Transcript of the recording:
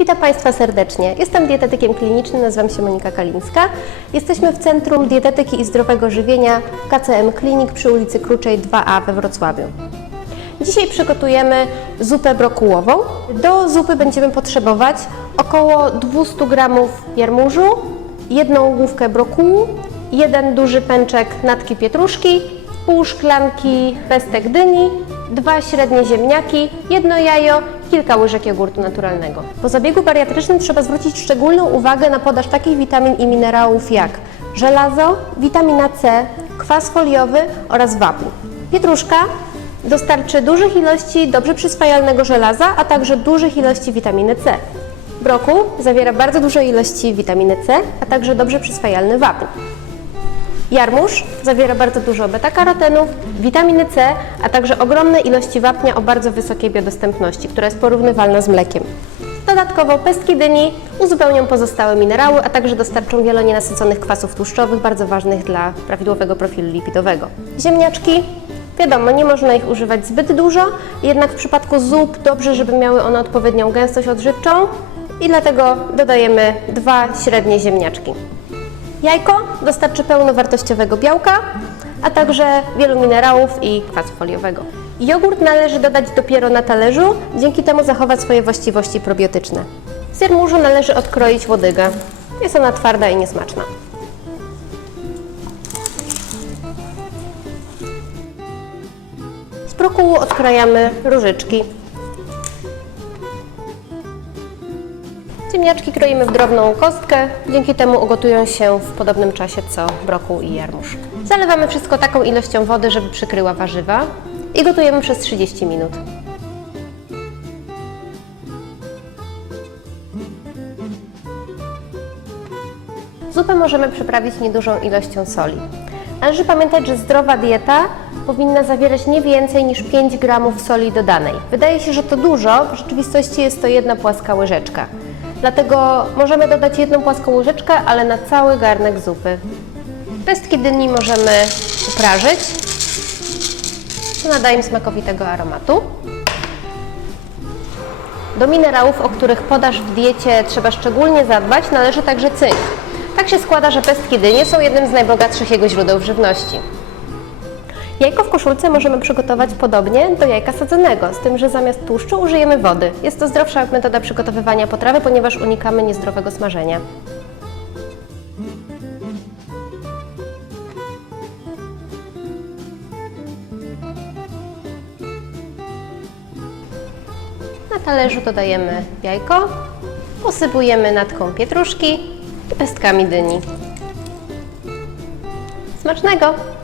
Witam Państwa serdecznie. Jestem dietetykiem klinicznym, nazywam się Monika Kalińska. Jesteśmy w Centrum Dietetyki i Zdrowego Żywienia KCM Klinik przy ulicy Kruczej 2A we Wrocławiu. Dzisiaj przygotujemy zupę brokułową. Do zupy będziemy potrzebować około 200 g jarmużu, jedną główkę brokułu, jeden duży pęczek natki pietruszki, pół szklanki pestek dyni, dwa średnie ziemniaki, jedno jajo, kilka łyżek jogurtu naturalnego. Po zabiegu bariatrycznym trzeba zwrócić szczególną uwagę na podaż takich witamin i minerałów jak żelazo, witamina C, kwas foliowy oraz wapń. Pietruszka dostarczy dużych ilości dobrze przyswajalnego żelaza, a także dużych ilości witaminy C. Brokuł zawiera bardzo duże ilości witaminy C, a także dobrze przyswajalny wapń. Jarmuż zawiera bardzo dużo beta-karotenów, witaminy C, a także ogromne ilości wapnia o bardzo wysokiej biodostępności, która jest porównywalna z mlekiem. Dodatkowo pestki dyni uzupełnią pozostałe minerały, a także dostarczą wielonienasyconych kwasów tłuszczowych, bardzo ważnych dla prawidłowego profilu lipidowego. Ziemniaczki Wiadomo, nie można ich używać zbyt dużo, jednak w przypadku zup dobrze, żeby miały one odpowiednią gęstość odżywczą i dlatego dodajemy dwa średnie ziemniaczki. Jajko dostarczy pełnowartościowego białka, a także wielu minerałów i kwasu foliowego. Jogurt należy dodać dopiero na talerzu, dzięki temu zachować swoje właściwości probiotyczne. Z jarmużu należy odkroić łodygę. Jest ona twarda i niesmaczna. Z brokułu odkrajamy różyczki. Ziemniaczki kroimy w drobną kostkę, dzięki temu ugotują się w podobnym czasie co brokuł i jarmuż. Zalewamy wszystko taką ilością wody, żeby przykryła warzywa i gotujemy przez 30 minut. Zupę możemy przyprawić niedużą ilością soli. Należy pamiętać, że zdrowa dieta powinna zawierać nie więcej niż 5 gramów soli dodanej. Wydaje się, że to dużo, w rzeczywistości jest to jedna płaska łyżeczka. Dlatego możemy dodać jedną płaską łyżeczkę, ale na cały garnek zupy. Pestki dyni możemy uprażyć. To nadaje im smakowitego aromatu. Do minerałów, o których podaż w diecie trzeba szczególnie zadbać, należy także cynk. Tak się składa, że pestki dyni są jednym z najbogatszych jego źródeł żywności. Jajko w koszulce możemy przygotować podobnie do jajka sadzonego, z tym, że zamiast tłuszczu użyjemy wody. Jest to zdrowsza metoda przygotowywania potrawy, ponieważ unikamy niezdrowego smażenia. Na talerzu dodajemy jajko, posypujemy natką pietruszki i pestkami dyni. Smacznego!